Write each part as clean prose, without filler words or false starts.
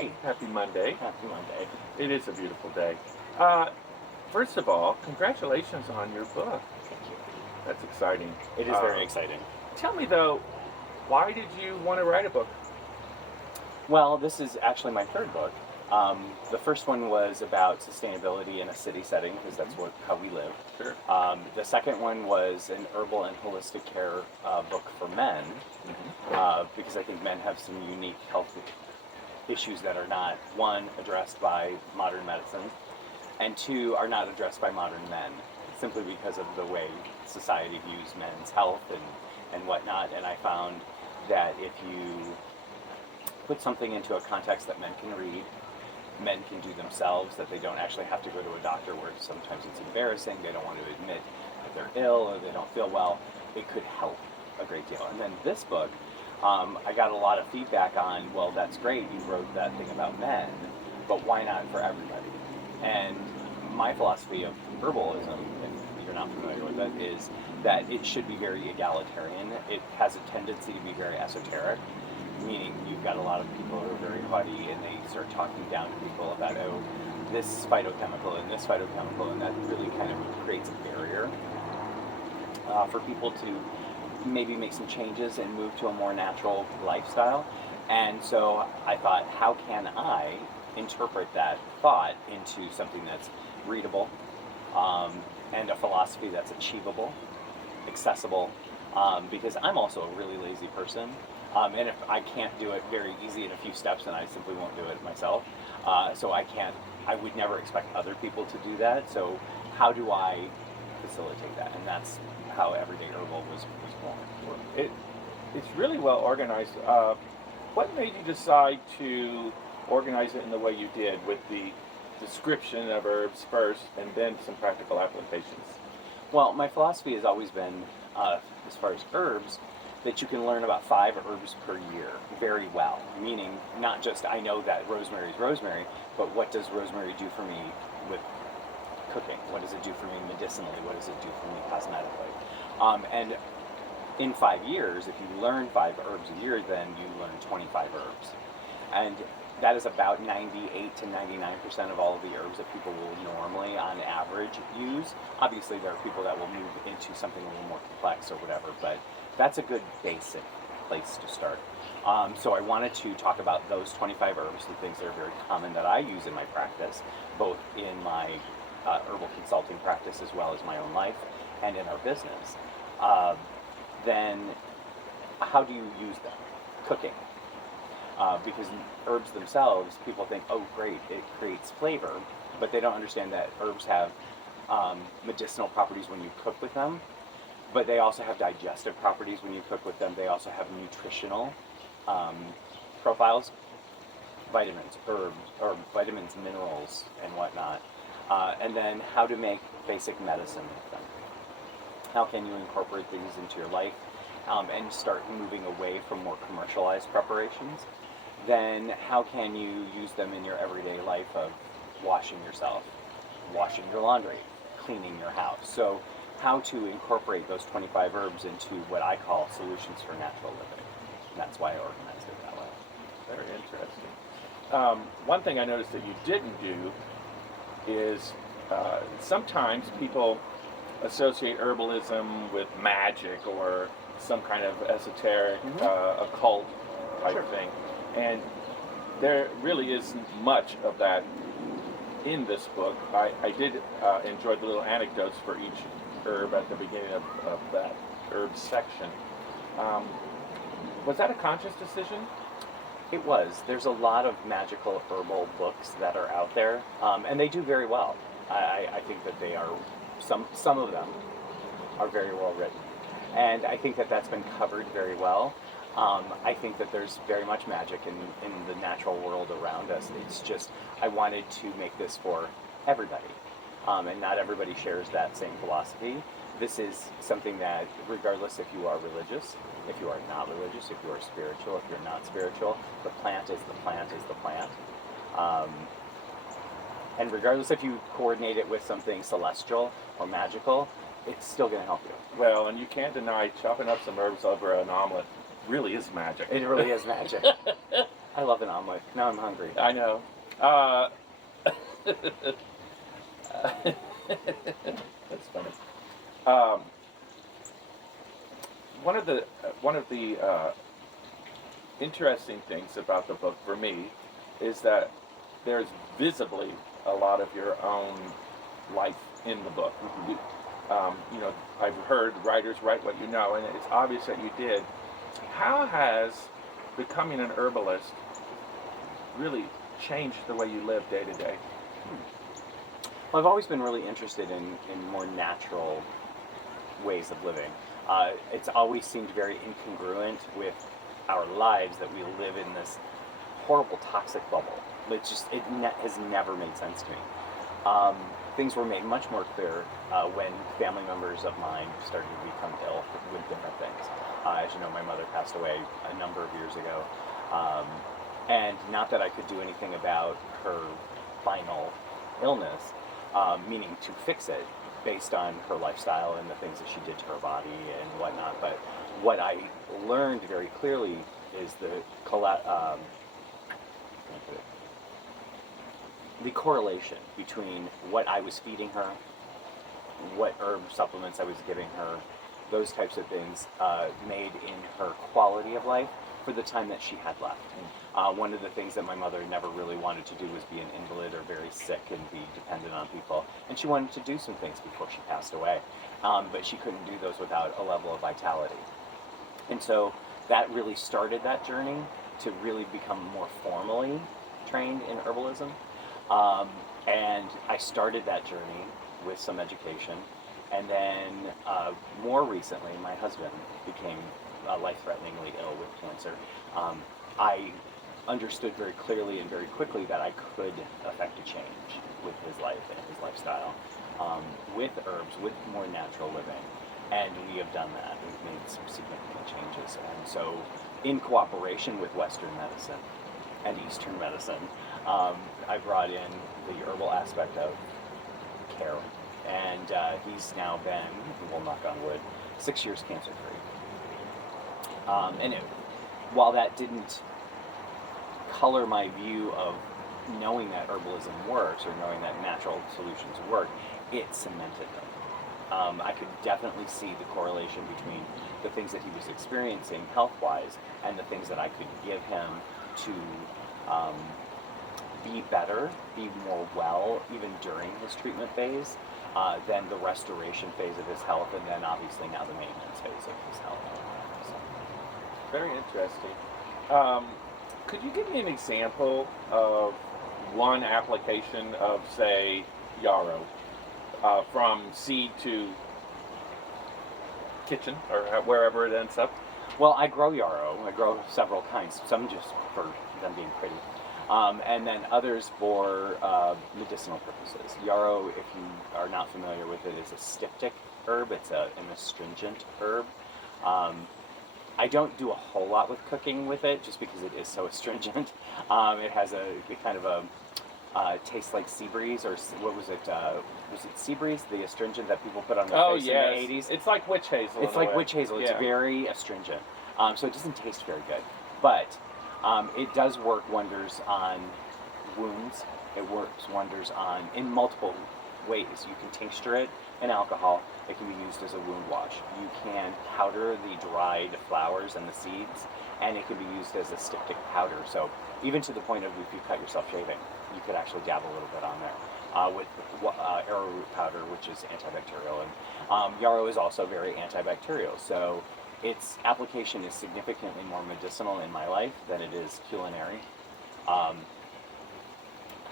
Hi, happy Monday. Happy Monday. It is a beautiful day. Uh, First of all, congratulations on your book. Thank you. That's exciting. It is very exciting. Tell me though, why did you want to write a book? Well, this is actually my third book. The first one was about sustainability in a city setting, because that's how we live. Sure. The second one was an herbal and holistic care book for men, because I think men have some unique health issues that are not, one, addressed by modern medicine, and two, are not addressed by modern men, simply because of the way society views men's health and whatnot. And I found that if you put something into a context that men can read, men can do themselves, that they don't actually have to go to a doctor where sometimes it's embarrassing, they don't want to admit that they're ill or they don't feel well, it could help a great deal. And then this book, I got a lot of feedback on, well, that's great, you wrote that thing about men, but why not for everybody? And my philosophy of herbalism, if you're not familiar with it, is that it should be very egalitarian. It has a tendency to be very esoteric, meaning you've got a lot of people who are very haughty and they start talking down to people about, oh, this phytochemical and this phytochemical, and that really kind of creates a barrier for people to maybe make some changes and move to a more natural lifestyle. And so I thought, how can I interpret that thought into something that's readable, and a philosophy that's achievable, accessible, because I'm also a really lazy person. And if I can't do it very easy in a few steps, then I simply won't do it myself. So I would never expect other people to do that. So how do I facilitate that? And that's how Everyday Herbal was born. It's really well organized. What made you decide to organize it in the way you did, with the description of herbs first and then some practical applications? Well, my philosophy has always been, as far as herbs, that you can learn about 5 herbs per year very well. Meaning, not just I know that rosemary is rosemary, but what does rosemary do for me with cooking? What does it do for me medicinally? What does it do for me cosmetically? And in 5 years, if you learn 5 herbs a year, then you learn 25 herbs. And that is about 98 to 99% of all of the herbs that people will normally, on average, use. Obviously, there are people that will move into something a little more complex or whatever, but that's a good basic place to start. So I wanted to talk about those 25 herbs, the things that are very common that I use in my practice, both in my herbal consulting practice as well as my own life and in our business. Then how do you use them? Cooking. Because herbs themselves, people think, oh great, it creates flavor, but they don't understand that herbs have medicinal properties when you cook with them, but they also have digestive properties when you cook with them. They also have nutritional profiles, vitamins, herbs, or vitamins, minerals, and whatnot. And then how to make basic medicine with them. How can you incorporate these into your life and start moving away from more commercialized preparations? Then how can you use them in your everyday life of washing yourself, washing your laundry, cleaning your house? So how to incorporate those 25 herbs into what I call solutions for natural living. And that's why I organized it that way. Very interesting. One thing I noticed that you didn't do is sometimes people associate herbalism with magic or some kind of esoteric, occult type thing. And there really isn't much of that in this book. I did enjoy the little anecdotes for each herb at the beginning of that herb section. Was that a conscious decision? It was. There's a lot of magical herbal books that are out there, and they do very well. I think that they are, some of them are very well written. And I think that that's been covered very well. I think that there's very much magic in the natural world around us. It's just, I wanted to make this for everybody. And not everybody shares that same philosophy. This is something that, regardless if you are religious, if you are not religious, if you are spiritual, if you're not spiritual, the plant is the plant is the plant. And regardless if you coordinate it with something celestial or magical, it's still going to help you. Well, and you can't deny chopping up some herbs over an omelet really is magic. It really is magic. I love an omelet. Now I'm hungry. I know. That's funny. Um, one of the interesting things about the book for me is that there's visibly a lot of your own life in the book. Mhm. I've heard writers write what you know, and it's obvious that you did. How has becoming an herbalist really changed the way you live day to day? Well, I've always been really interested in more natural ways of living. It's always seemed very incongruent with our lives that we live in this horrible toxic bubble. Has never made sense to me. Things were made much more clear when family members of mine started to become ill with different things. As you know, my mother passed away a number of years ago, and not that I could do anything about her final illness, meaning to fix it based on her lifestyle and the things that she did to her body and whatnot. But what I learned very clearly is the correlation between what I was feeding her, what herb supplements I was giving her, those types of things made in her quality of life for the time that she had left. One of the things that my mother never really wanted to do was be an invalid or very sick and be dependent on people. And she wanted to do some things before she passed away, but she couldn't do those without a level of vitality. And so that really started that journey to really become more formally trained in herbalism. And I started that journey with some education. And then more recently, my husband became life-threateningly ill with cancer. I understood very clearly and very quickly that I could affect a change with his life and his lifestyle, with herbs, with more natural living. And we have done that. We've made some significant changes. And so, in cooperation with Western medicine and Eastern medicine, I brought in the herbal aspect of care. And he's now been, we'll knock on wood, 6 years cancer-free. While that didn't color my view of knowing that herbalism works or knowing that natural solutions work, it cemented them. I could definitely see the correlation between the things that he was experiencing health-wise and the things that I could give him to be better, be more well, even during his treatment phase, than the restoration phase of his health, and then obviously now the maintenance phase of his health. So. Very interesting. Could you give me an example of one application of, say, yarrow, from seed to kitchen or wherever it ends up? Well, I grow yarrow. I grow several kinds, some just for them being pretty, and then others for medicinal purposes. Yarrow, if you are not familiar with it, is a styptic herb. It's an astringent herb. I don't do a whole lot with cooking with it, just because it is so astringent. It has a kind of a taste like sea breeze, or what was it? Was it sea breeze, the astringent that people put on their face in the 80s? It's like witch hazel. It's like witch hazel. It's very astringent, so it doesn't taste very good. But it does work wonders on wounds. It works wonders in multiple ways. You can tincture it in alcohol. It can be used as a wound wash. You can powder the dried flowers and the seeds, and it can be used as a styptic powder. So even to the point of if you cut yourself shaving, you could actually dab a little bit on there with arrowroot powder, which is antibacterial. And yarrow is also very antibacterial. So its application is significantly more medicinal in my life than it is culinary,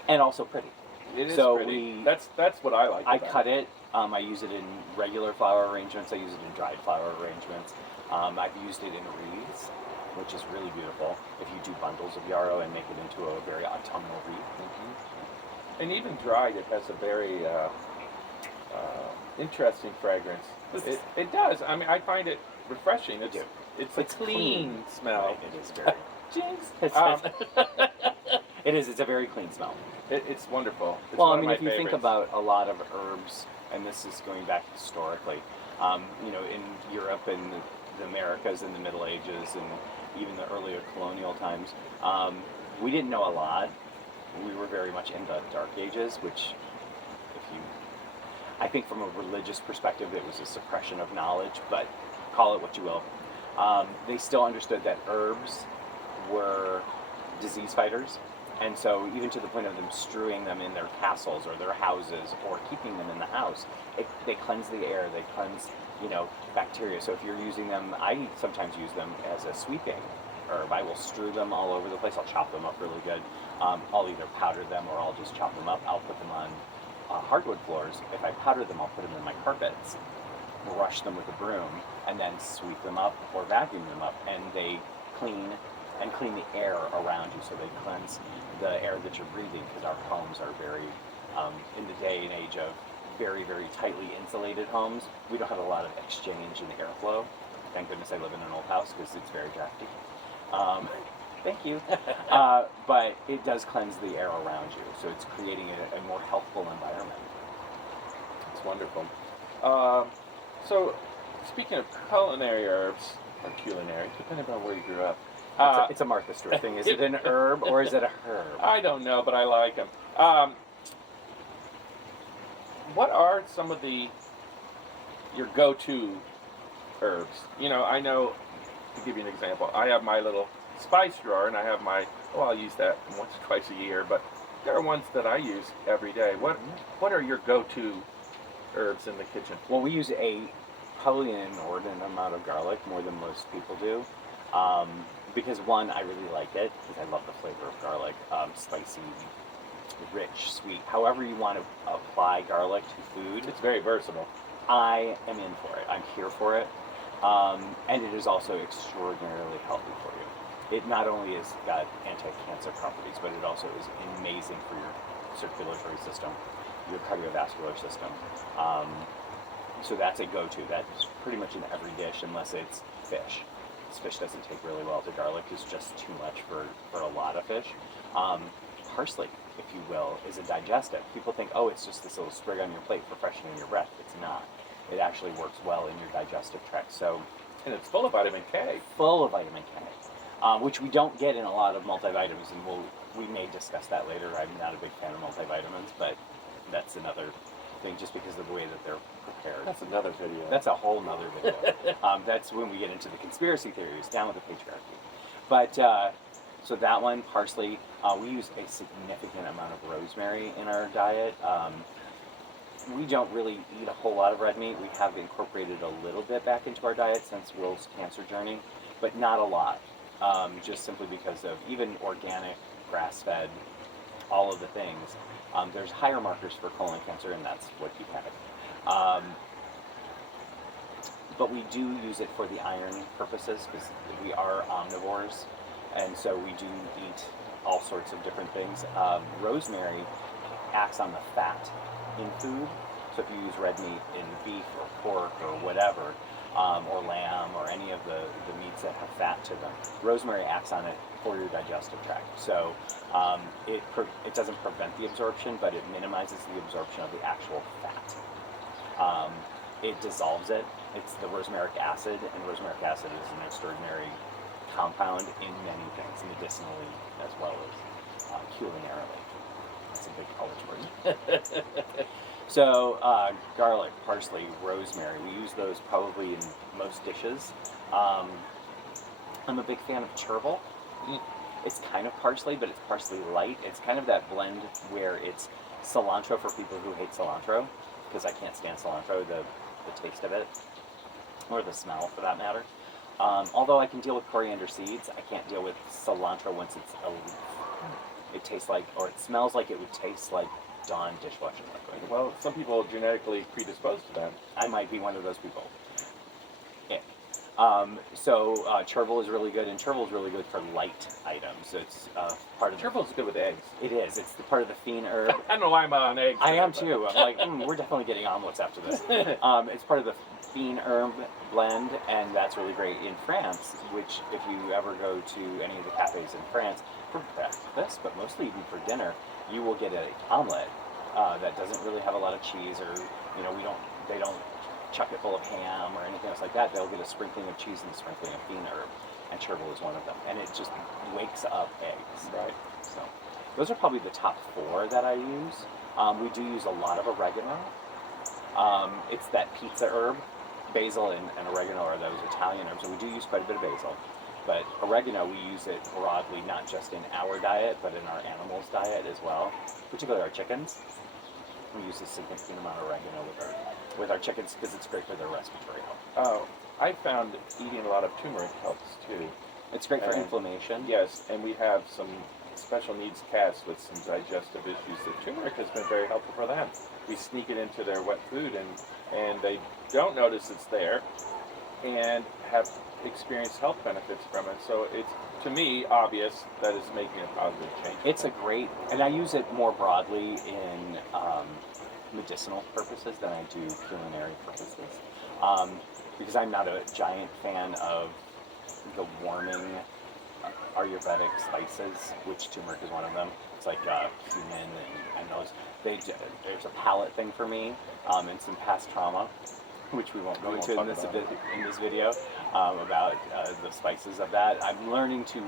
and also pretty. It is so pretty. That's what I like. I cut it. I use it in regular flower arrangements. I use it in dried flower arrangements. I've used it in wreaths, which is really beautiful. If you do bundles of yarrow and make it into a very autumnal wreath. Mm-hmm. And even dried, it has a very interesting fragrance. It does. I mean, I find it refreshing. It's a clean smell. Right, it is very. It is. It's a very clean smell. It's wonderful. It's well, one I mean, of my if you think favorites. about a lot of herbs, and this is going back historically, in Europe and the Americas in the Middle Ages, and even the earlier colonial times, we didn't know a lot. We were very much in the Dark Ages, which, if you, I think from a religious perspective, it was a suppression of knowledge, but call it what you will. They still understood that herbs were disease fighters, and so even to the point of them strewing them in their castles or their houses or keeping them in the house, they cleanse the air, they cleanse, bacteria. So if you're using them, I sometimes use them as a sweeping herb. I will strew them all over the place. I'll chop them up really good. I'll either powder them or I'll just chop them up. I'll put them on hardwood floors. If I powder them, I'll put them in my carpets, brush them with a broom, and then sweep them up or vacuum them up, and they clean the air around you. So they cleanse the air that you're breathing, because our homes are very, in the day and age of very, very tightly insulated homes, we don't have a lot of exchange in the airflow. Thank goodness I live in an old house, because it's very drafty. Thank you. But it does cleanse the air around you, so it's creating a more healthful environment. It's wonderful. So, speaking of culinary herbs, or culinary, depending on where you grew up. It's a Martha Stewart thing. Is it an herb or is it a herb? I don't know, but I like them. What are some of your go-to herbs? I know, to give you an example, I have my little spice drawer, and I have I'll use that once or twice a year, but there are ones that I use every day. What are your go-to herbs in the kitchen? Well, we use probably an inordinate amount of garlic, more than most people do. Because one, I really like it, because I love the flavor of garlic, spicy, rich, sweet, however you want to apply garlic to food. It's very versatile. I am in for it. I'm here for it. And it is also extraordinarily healthy for you. It not only has got anti-cancer properties, but it also is amazing for your circulatory system, your cardiovascular system. So that's a go-to. That's pretty much in every dish, unless it's fish. Fish doesn't take really well to garlic. It's just too much for a lot of fish. Parsley, if you will, is a digestive. People think, oh, it's just this little sprig on your plate for freshening your breath. It's not. It actually works well in your digestive tract. And it's full of vitamin K. Full of vitamin K, which we don't get in a lot of multivitamins, and we may discuss that later. I'm not a big fan of multivitamins, but that's another thing, just because of the way that they're prepared. That's another video. That's a whole nother video. That's when we get into the conspiracy theories, down with the patriarchy. But so that one, parsley. We use a significant amount of rosemary in our diet. We don't really eat a whole lot of red meat. We have incorporated a little bit back into our diet since Will's cancer journey, but not a lot. Just simply because of even organic, grass-fed, all of the things. There's higher markers for colon cancer, and that's what you have. But we do use it for the iron purposes, because we are omnivores, and so we do eat all sorts of different things. Rosemary acts on the fat in food, so if you use red meat in beef or pork or whatever, or lamb or any of the meats that have fat to them, rosemary acts on it for your digestive tract. So it doesn't prevent the absorption, but it minimizes the absorption of the actual fat. It dissolves it. It's the rosmaric acid, and rosmaric acid is an extraordinary compound in many things, medicinally as well as culinarily. That's a big college word. So garlic, parsley, rosemary, we use those probably in most dishes. I'm a big fan of chervil. It's kind of parsley, but it's parsley light. It's kind of that blend where it's cilantro for people who hate cilantro, because I can't stand cilantro, the taste of it, or the smell for that matter. Although I can deal with coriander seeds, I can't deal with cilantro once it's a leaf. It tastes like, or it smells like it would taste like Dawn dishwashing liquid. Well, some people are genetically predisposed to that. I might be one of those people. Yeah. Chervil is really good, and chervil is really good for light items. It's part of Chervil's good with eggs. It is. It's the part of the fiend herb. I don't know why I'm on eggs. I am too. I'm like, we're definitely getting omelets after this. It's part of the fiend herb blend, and that's really great in France, which if you ever go to any of the cafes in France, for breakfast, but mostly even for dinner, you will get an omelet that doesn't really have a lot of cheese, or they don't chuck it full of ham or anything else like that, they'll get a sprinkling of cheese and a sprinkling of bean herb, and chervil is one of them. And it just wakes up eggs. Right. So those are probably the top 4 that I use. We do use a lot of oregano. It's that pizza herb. Basil and oregano are those Italian herbs, and we do use quite a bit of basil. But oregano, we use it broadly, not just in our diet, but in our animals' diet as well, particularly our chickens. We use a significant amount of oregano with our chickens because it's great for their respiratory health. Oh, I found eating a lot of turmeric helps too. It's great for And- inflammation. Yes, and we have some special needs cats with some digestive issues. The turmeric has been very helpful for them. We sneak it into their wet food, and they don't notice it's there, and have experienced health benefits from it. So it's, to me, obvious that it's making a positive change. It's a great, and I use it more broadly in medicinal purposes than I do culinary purposes. Because I'm not a giant fan of the warming Ayurvedic spices, which turmeric is one of them. It's like cumin and those. There's a palate thing for me, and some past trauma, which we won't go into in this video, about the spices of that. I'm learning to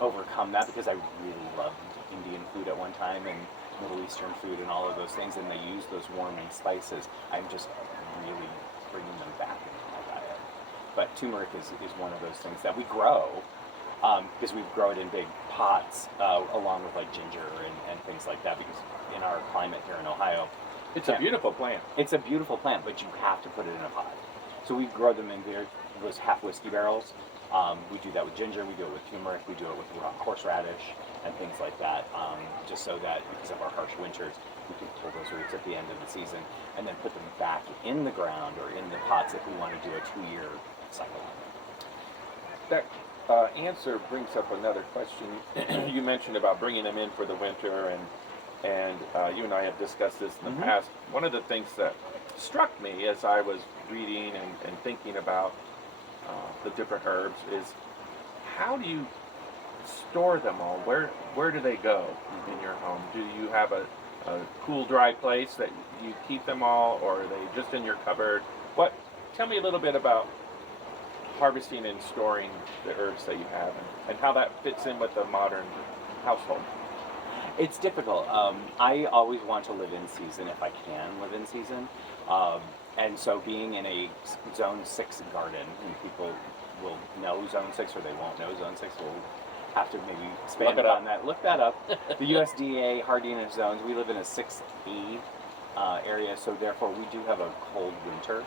overcome that because I really loved Indian food at one time and Middle Eastern food and all of those things, and they use those warming spices. I'm just really bringing them back into my diet. But turmeric is one of those things that we grow, because we grow it in big pots, along with like ginger and things like that, because in our climate here in Ohio, It's a beautiful plant. it's a beautiful plant, but you have to put it in a pot. So we grow them in those half whiskey barrels. We do that with ginger, we do it with turmeric, we do it with horseradish and things like that, just so that because of our harsh winters, we can pull those roots at the end of the season and then put them back in the ground or in the pots if we want to do a 2-year cycle on them. That answer brings up another question. You mentioned about bringing them in for the winter, and you and I have discussed this in the past. One of the things that struck me as I was reading and thinking about the different herbs is, how do you store them all? Where do they go in your home? Do you have a cool, dry place that you keep them all, or are they just in your cupboard? Tell me a little bit about harvesting and storing the herbs that you have, and how that fits in with the modern household. It's difficult. I always want to live in season if I can live in season. And so being in a Zone 6 garden, and people will know Zone 6 or they won't know Zone 6, we'll have to maybe expand on that. Look that up. The USDA hardiness zones, we live in a 6E area, so therefore we do have a cold winter.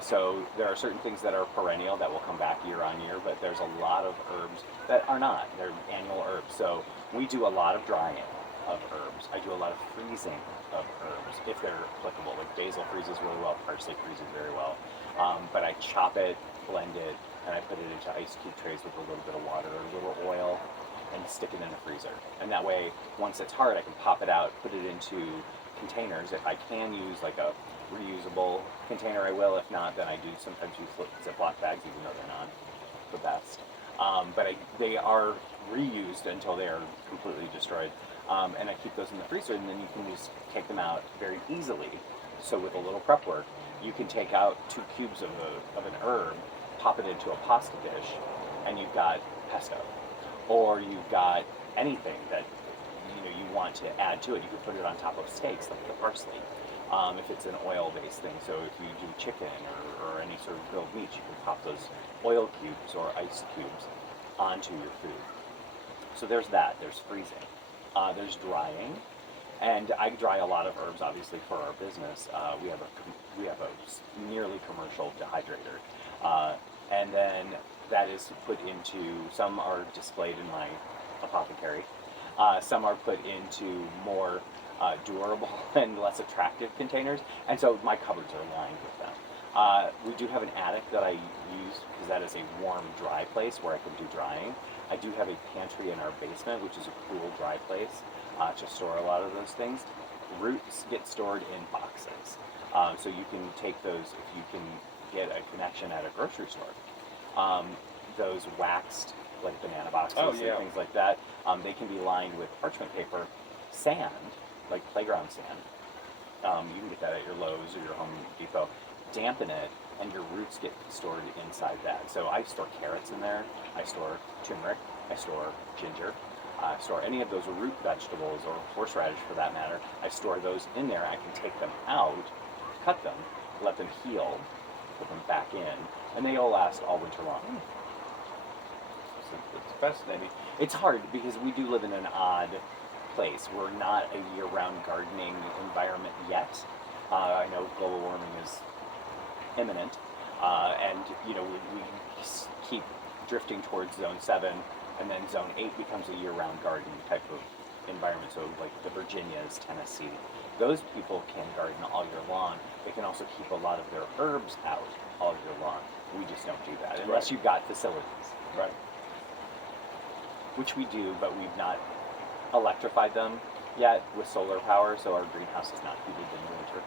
So there are certain things that are perennial that will come back year on year, but there's a lot of herbs that are not. They're annual herbs. So we do a lot of drying of herbs. I do a lot of freezing of herbs if they're applicable. Like basil freezes really well, parsley freezes very well. But I chop it, blend it, and I put it into ice cube trays with a little bit of water or a little oil and stick it in the freezer. And that way, once it's hard, I can pop it out, put it into containers. If I can use like a reusable container, I will. If not, then I do sometimes use Ziploc bags, even though they're not the best. But they are reused until they are completely destroyed. And I keep those in the freezer, and then you can just take them out very easily. So with a little prep work, you can take out 2 cubes of an herb, pop it into a pasta dish, and you've got pesto. Or you've got anything that you want to add to it. You can put it on top of steaks, like the parsley. If it's an oil-based thing, so if you do chicken or any sort of grilled meat, you can pop those oil cubes or ice cubes onto your food. So there's that. There's freezing. There's drying, and I dry a lot of herbs, obviously, for our business. We have a nearly commercial dehydrator, and then that is put into. Some are displayed in my apothecary. Some are put into more durable and less attractive containers, and so my cupboards are lined with them. We do have an attic that I use because that is a warm, dry place where I can do drying. I do have a pantry in our basement, which is a cool, dry place to store a lot of those things. Roots get stored in boxes, so you can take those if you can get a connection at a grocery store. Those waxed, like banana boxes and things like that, they can be lined with parchment paper, sand, like playground sand. You can get that at your Lowe's or your Home Depot. dampen it, and your roots get stored inside that. So I store carrots in there, I store turmeric, I store ginger, I store any of those root vegetables, or horseradish for that matter. I store those in there. I can take them out, cut them, let them heal, put them back in, and they all last all winter long. It's fascinating. It's hard because we do live in an odd place. We're not a year-round gardening environment yet. I know global warming is imminent, and we keep drifting towards zone 7, and then zone 8 becomes a year-round garden type of environment. So like the Virginias, Tennessee, those people can garden all year long. They can also keep a lot of their herbs out all year long. We just don't do that unless you've got facilities. Right. Which we do, but we've not electrified them yet with solar power, so our greenhouse is not heated in the winter.